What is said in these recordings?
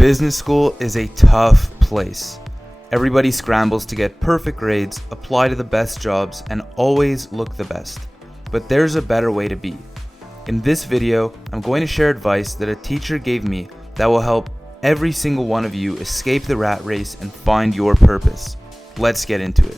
Business school is a tough place. Everybody scrambles to get perfect grades, apply to the best jobs, and always look the best. But there's a better way to be. In this video, I'm going to share advice that a teacher gave me that will help every single one of you escape the rat race and find your purpose. Let's get into it.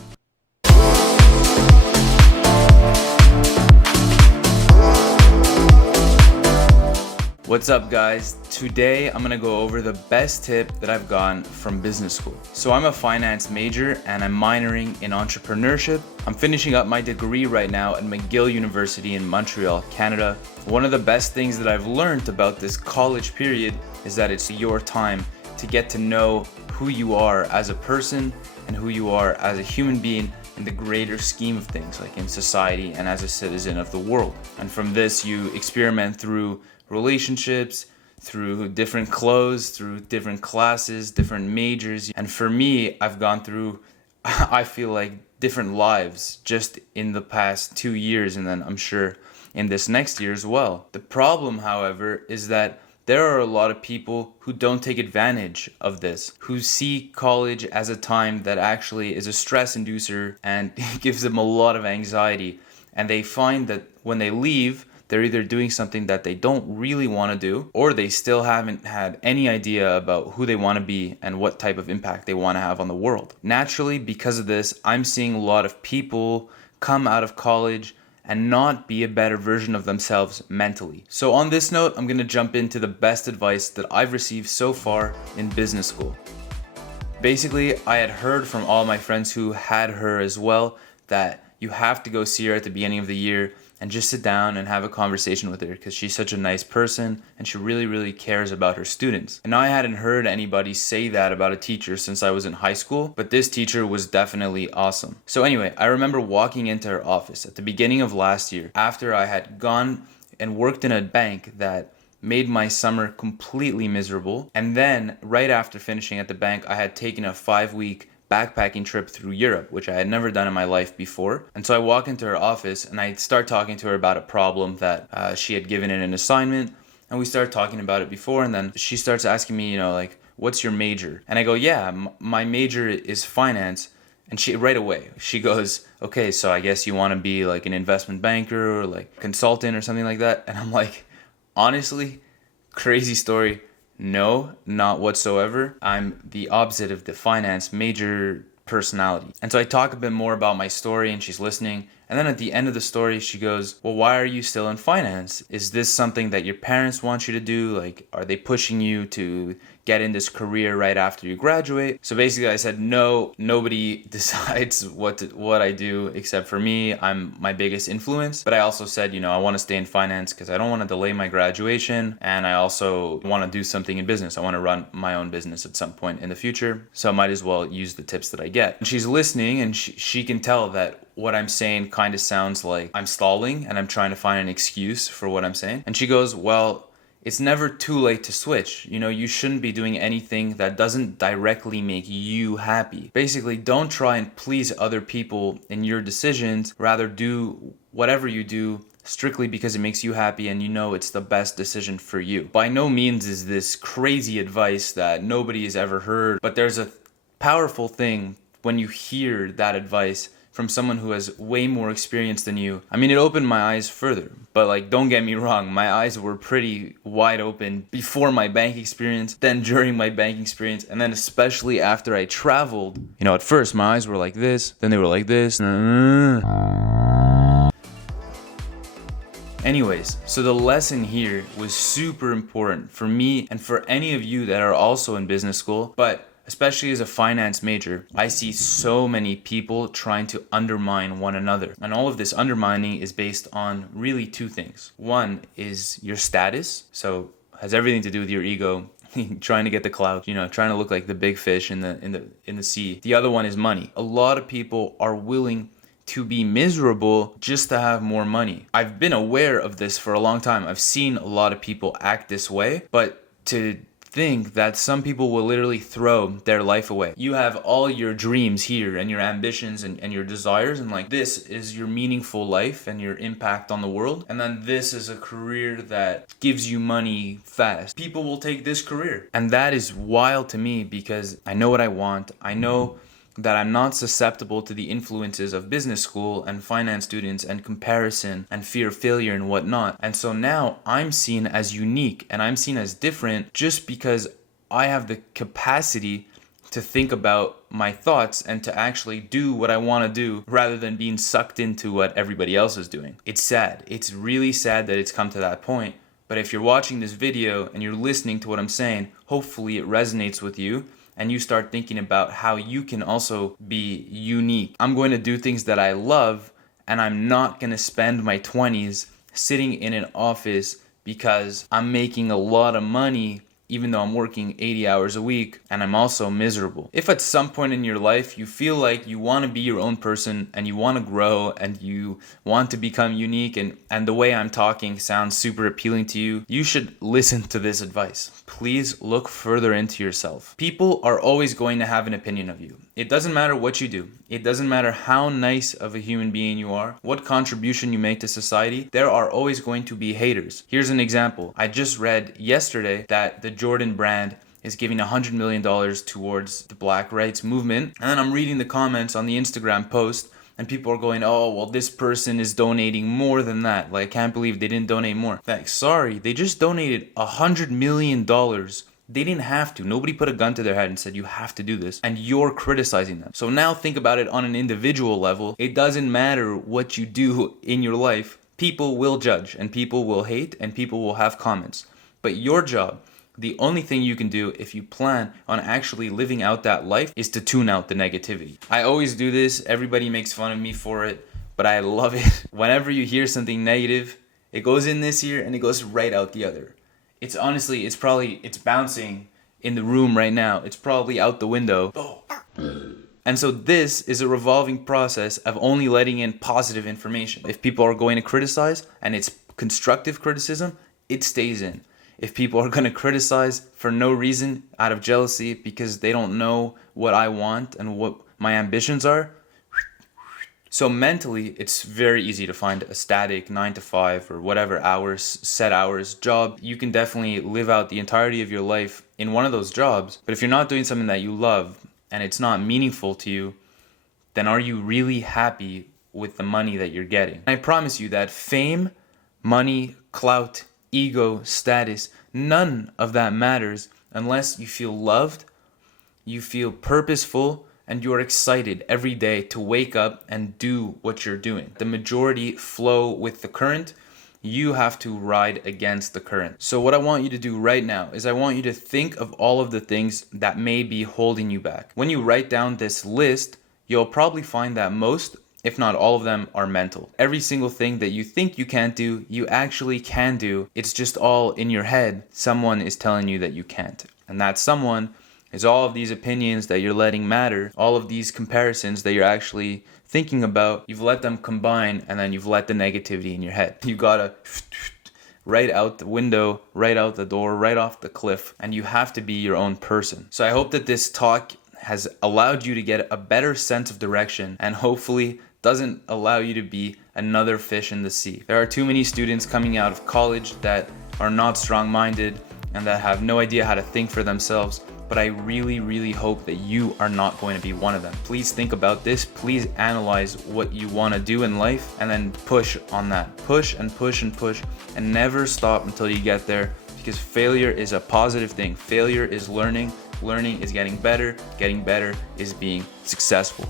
What's up guys? Today I'm gonna go over the best tip that I've gotten from business school. So I'm a finance major and I'm minoring in entrepreneurship. I'm finishing up my degree right now at McGill University in Montreal, Canada. One of the best things that I've learned about this college period is that it's your time to get to know who you are as a person and who you are as a human being in the greater scheme of things, like in society and as a citizen of the world. And from this you experiment through relationships, through different clothes, through different classes, different majors. And for me, I've gone through, I feel like, different lives just in the past 2 years, and then I'm sure in this next year as well. The problem, however, is that there are a lot of people who don't take advantage of this, who see college as a time that actually is a stress inducer and gives them a lot of anxiety. And they find that when they leave, they're either doing something that they don't really want to do, or they still haven't had any idea about who they want to be and what type of impact they want to have on the world. Naturally, because of this, I'm seeing a lot of people come out of college and not be a better version of themselves mentally. So on this note, I'm going to jump into the best advice that I've received so far in business school. Basically, I had heard from all my friends who had her as well that you have to go see her at the beginning of the year and just sit down and have a conversation with her because she's such a nice person and she really cares about her students. And I hadn't heard anybody say that about a teacher since I was in high school, but this teacher was definitely awesome. So anyway, I remember walking into her office at the beginning of last year after I had gone and worked in a bank that made my summer completely miserable. And then right after finishing at the bank, I had taken a 5-week backpacking trip through Europe, which I had never done in my life before. And so I walk into her office and I start talking to her about a problem that she had given in an assignment. And we start talking about it before, and then she starts asking me, like, what's your major? And I go, yeah, my major is finance. And she right away, she goes, okay, so I guess you want to be like an investment banker or like consultant or something like that. And I'm like, honestly, crazy story. No, not whatsoever. I'm the opposite of the finance major personality. And so I talk a bit more about my story and she's listening. And then at the end of the story, she goes, well, why are you still in finance? Is this something that your parents want you to do? Like, are they pushing you to get in this career right after you graduate? So basically I said, no, nobody decides what I do except for me. I'm my biggest influence. But I also said, I want to stay in finance because I don't want to delay my graduation. And I also want to do something in business. I want to run my own business at some point in the future. So I might as well use the tips that I get. And she's listening and she can tell that what I'm saying kind of sounds like I'm stalling and I'm trying to find an excuse for what I'm saying. And she goes, well, it's never too late to switch. You shouldn't be doing anything that doesn't directly make you happy. Basically, don't try and please other people in your decisions. Rather do whatever you do strictly because it makes you happy and it's the best decision for you. By no means is this crazy advice that nobody has ever heard, but there's a powerful thing when you hear that advice from someone who has way more experience than you. I mean, it opened my eyes further, but don't get me wrong, my eyes were pretty wide open before my bank experience, then during my bank experience, and then especially after I traveled. At first my eyes were like this, then they were like this. Anyways, so the lesson here was super important for me and for any of you that are also in business school, but especially as a finance major, I see so many people trying to undermine one another. And all of this undermining is based on really two things. One is your status, so has everything to do with your ego, trying to get the clout, trying to look like the big fish in the sea. The other one is money. A lot of people are willing to be miserable just to have more money. I've been aware of this for a long time. I've seen a lot of people act this way, but to think that some people will literally throw their life away. You have all your dreams here and your ambitions and your desires, and like this is your meaningful life and your impact on the world, and then this is a career that gives you money fast. People will take this career, and that is wild to me because I know what I want. I know that I'm not susceptible to the influences of business school and finance students and comparison and fear of failure and whatnot. And so now I'm seen as unique and I'm seen as different just because I have the capacity to think about my thoughts and to actually do what I want to do rather than being sucked into what everybody else is doing. It's sad. It's really sad that it's come to that point. But if you're watching this video and you're listening to what I'm saying, hopefully it resonates with you and you start thinking about how you can also be unique. I'm going to do things that I love, and I'm not going to spend my 20s sitting in an office because I'm making a lot of money even though I'm working 80 hours a week and I'm also miserable. If at some point in your life you feel like you want to be your own person and you want to grow and you want to become unique and the way I'm talking sounds super appealing to you, you should listen to this advice. Please look further into yourself. People are always going to have an opinion of you. It doesn't matter what you do. It doesn't matter how nice of a human being you are, what contribution you make to society. There are always going to be haters. Here's an example. I just read yesterday that the Jordan brand is giving $100 million towards the Black rights movement. And then I'm reading the comments on the Instagram post and people are going, oh, well, this person is donating more than that. Like, I can't believe they didn't donate more. Like, sorry, they just donated $100 million. They didn't have to. Nobody put a gun to their head and said, you have to do this. And you're criticizing them. So now think about it on an individual level. It doesn't matter what you do in your life. People will judge and people will hate and people will have comments. But your job, the only thing you can do if you plan on actually living out that life is to tune out the negativity. I always do this. Everybody makes fun of me for it, but I love it. Whenever you hear something negative, it goes in this ear and it goes right out the other. It's honestly, it's bouncing in the room right now. It's probably out the window. And so this is a revolving process of only letting in positive information. If people are going to criticize and it's constructive criticism, it stays in. If people are going to criticize for no reason out of jealousy because they don't know what I want and what my ambitions are. So mentally, it's very easy to find a static 9 to 5 or whatever hours, set hours job. You can definitely live out the entirety of your life in one of those jobs. But if you're not doing something that you love and it's not meaningful to you, then are you really happy with the money that you're getting? And I promise you that fame, money, clout, ego, status, none of that matters unless you feel loved, you feel purposeful, and you're excited every day to wake up and do what you're doing. The majority flow with the current. You have to ride against the current. So what I want you to do right now is I want you to think of all of the things that may be holding you back. When you write down this list, you'll probably find that most, if not all of them, are mental. Every single thing that you think you can't do, you actually can do. It's just all in your head. Someone is telling you that you can't. And that someone is all of these opinions that you're letting matter, all of these comparisons that you're actually thinking about. You've let them combine and then you've let the negativity in your head. You gotta right out the window, right out the door, right off the cliff, and you have to be your own person. So I hope that this talk has allowed you to get a better sense of direction and hopefully doesn't allow you to be another fish in the sea. There are too many students coming out of college that are not strong-minded and that have no idea how to think for themselves, but I really, really hope that you are not going to be one of them. Please think about this. Please analyze what you want to do in life and then push on that. Push and push and push and never stop until you get there, because failure is a positive thing. Failure is learning. Learning is getting better is being successful.